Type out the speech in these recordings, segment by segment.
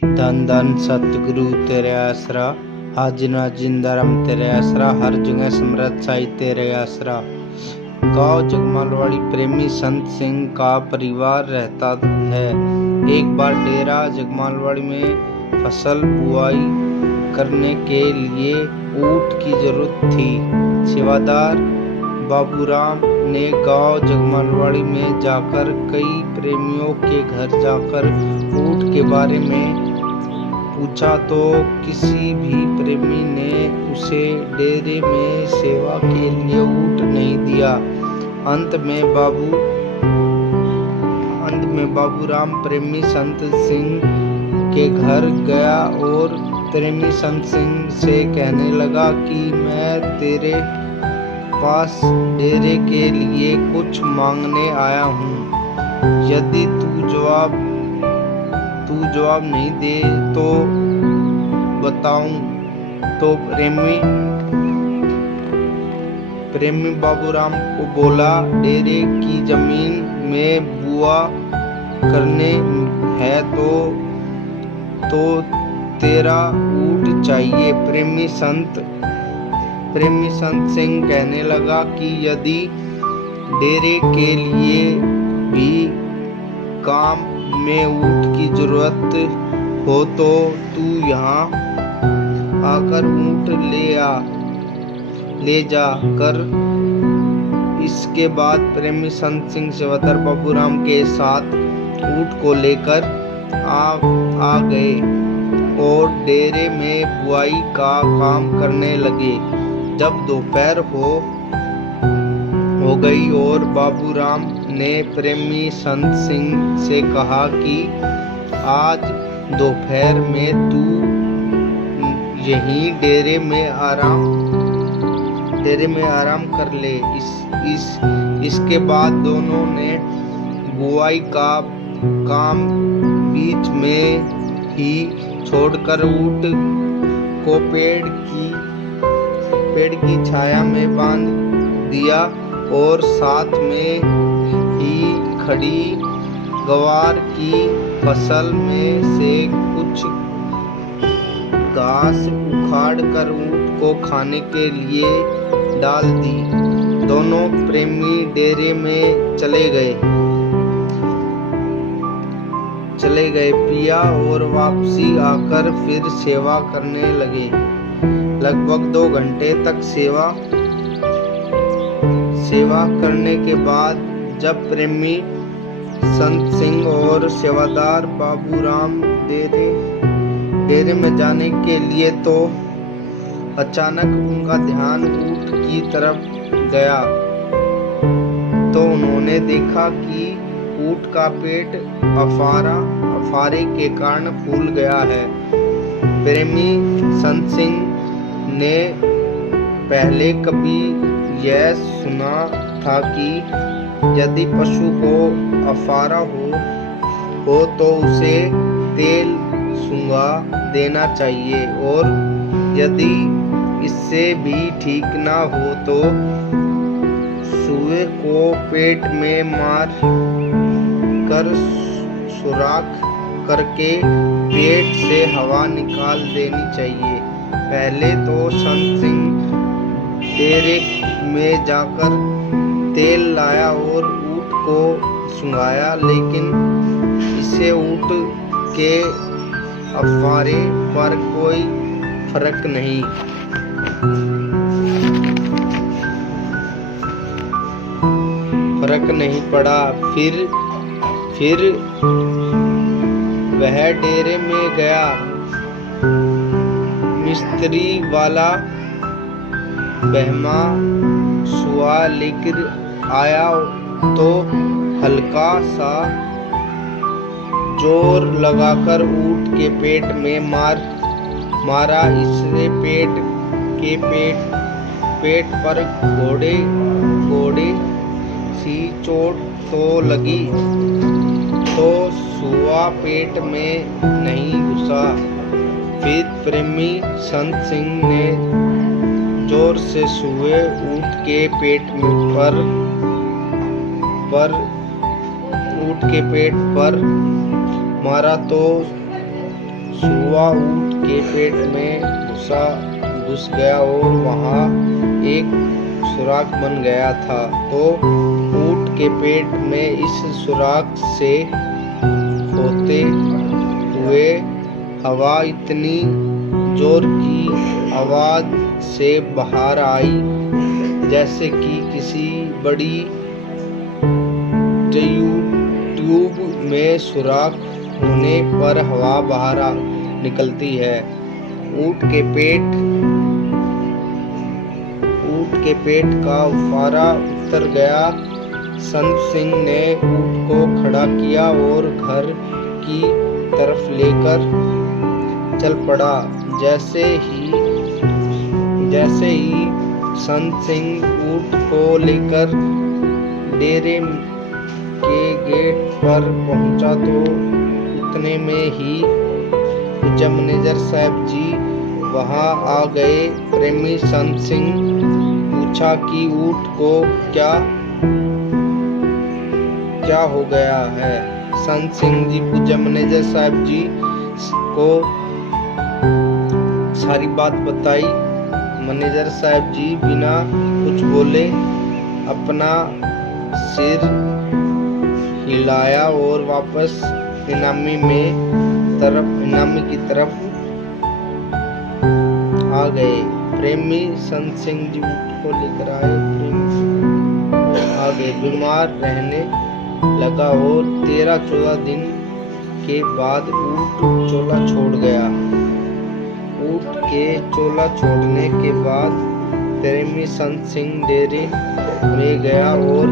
धन धन सतगुरु तेरे आसरा, हाजिर नाजिर धर्म तेरे आसरा, हर जगह समृद्ध साई तेरे आसरा। गांव जगमालवाड़ी प्रेमी संत सिंह का परिवार रहता है। एक बार डेरा जगमालवाड़ी में फसल बुआई करने के लिए ऊंट की जरूरत थी। सेवादार बाबूराम ने गांव जगमालवाड़ी में जाकर कई प्रेमियों के घर जाकर ऊंट के बारे में पूछा तो किसी भी प्रेमी ने उसे डेरे में सेवा के लिए ऊंट नहीं दिया। अंत में बाबूराम प्रेमी संत सिंह के घर गया और प्रेमी संत सिंह से कहने लगा कि मैं तेरे पास डेरे के लिए कुछ मांगने आया हूँ। यदि तू जवाब नहीं दे तो बताऊं। तो प्रेमी बाबूराम को बोला, डेरे की जमीन में बुआ करने है तो तेरा ऊंट चाहिए। प्रेमी संत सिंह कहने लगा कि यदि डेरे के लिए भी काम में ऊंट की जरूरत हो तो तू यहाँ आकर ऊंट ले जा कर। इसके बाद प्रेमी संत सिंह सेवादार बाबूराम के साथ ऊंट को लेकर आ गए और डेरे में बुआई का काम करने लगे। जब दोपहर हो गई और बाबूराम ने प्रेमी संत सिंह से कहा कि आज दोपहर में तू यहीं डेरे में आराम कर ले। इसके बाद दोनों ने बुआई का काम बीच में ही छोड़कर ऊंट को पेड़ की छाया में बांध दिया और साथ में ही खड़ी गवार की फसल में से कुछ घास उखाड़ कर ऊंट को खाने के लिए डाल दी। दोनों प्रेमी डेरे में चले गए पिया और वापसी आकर फिर सेवा करने लगे। लगभग 2 घंटे तक सेवा करने के बाद जब प्रेमी संत सिंह और सेवादार बाबूराम डेरे में जाने के लिए तो अचानक उनका ध्यान ऊंट की तरफ गया तो उन्होंने देखा कि ऊंट का पेट अफारे के कारण फूल गया है। प्रेमी संत सिंह ने पहले कभी यह सुना था कि यदि पशु को अफारा हो तो उसे तेल सूंघा देना चाहिए और यदि इससे भी ठीक ना हो तो सूए को पेट में मार कर सुराख करके पेट से हवा निकाल देनी चाहिए। पहले तो संत सिंह डेरे में जाकर तेल लाया और ऊंट को सूंघाया, लेकिन इससे ऊंट के अफारे पर कोई फर्क नहीं पड़ा। फिर वह डेरे में गया। मिस्त्री वाला बहमा सुआ लेकर आया तो हल्का सा जोर लगाकर ऊंट के पेट में मारा। इससे पेट पर घोड़े सी चोट तो लगी तो सुआ पेट में नहीं घुसा। फिर प्रेमी संत सिंह ने जोर से सुए ऊंट के पेट पर मारा तो सुआ ऊंट के पेट में घुस गया और वहां एक सुराख बन गया था। तो ऊंट के पेट में इस सुराख से होते हुए हवा इतनी जोर की आवाज से बाहर आई जैसे कि किसी बड़ी ट्यूब में सुराख होने पर हवा बाहर निकलती है। ऊंट के पेट का उफारा उतर गया। संत सिंह ने ऊंट को खड़ा किया और घर की तरफ लेकर चल पड़ा। जैसे ही संत सिंह ऊंट को लेकर डेरे के गेट पर पहुंचा तो उतने में ही जब मैनेजर साहब जी वहां आ गए। प्रेमी संत सिंह पूछा कि ऊंट को क्या हो गया है। संत सिंह जी पूज्य मैनेजर साहब जी को सारी बात बताई। मैनेजर साहब जी बिना कुछ बोले अपना सिर हिलाया और वापस इनामी की तरफ आ गए। प्रेमी संत सिंह जी ऊंट को लेकर आगे बीमार रहने लगा और 13-14 दिन के बाद ऊंट चोला छोड़ गया। ऊंट के चोला छोड़ने के बाद प्रेमी संत सिंह डेरे में गया और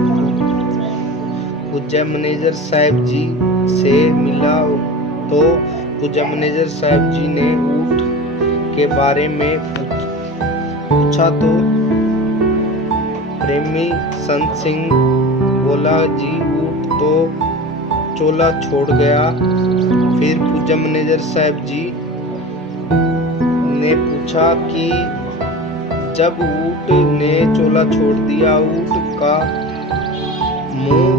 पूज्य मैनेजर साहब जी से मिला। तो पूज्य मैनेजर साहब जी ने ऊंट के बारे में पूछा तो प्रेमी संत सिंह बोला, जी ऊंट तो चोला छोड़ गया। फिर पूज्य मैनेजर साहब जी ने पूछा कि जब ऊंट ने चोला छोड़ दिया, ऊंट का मुंह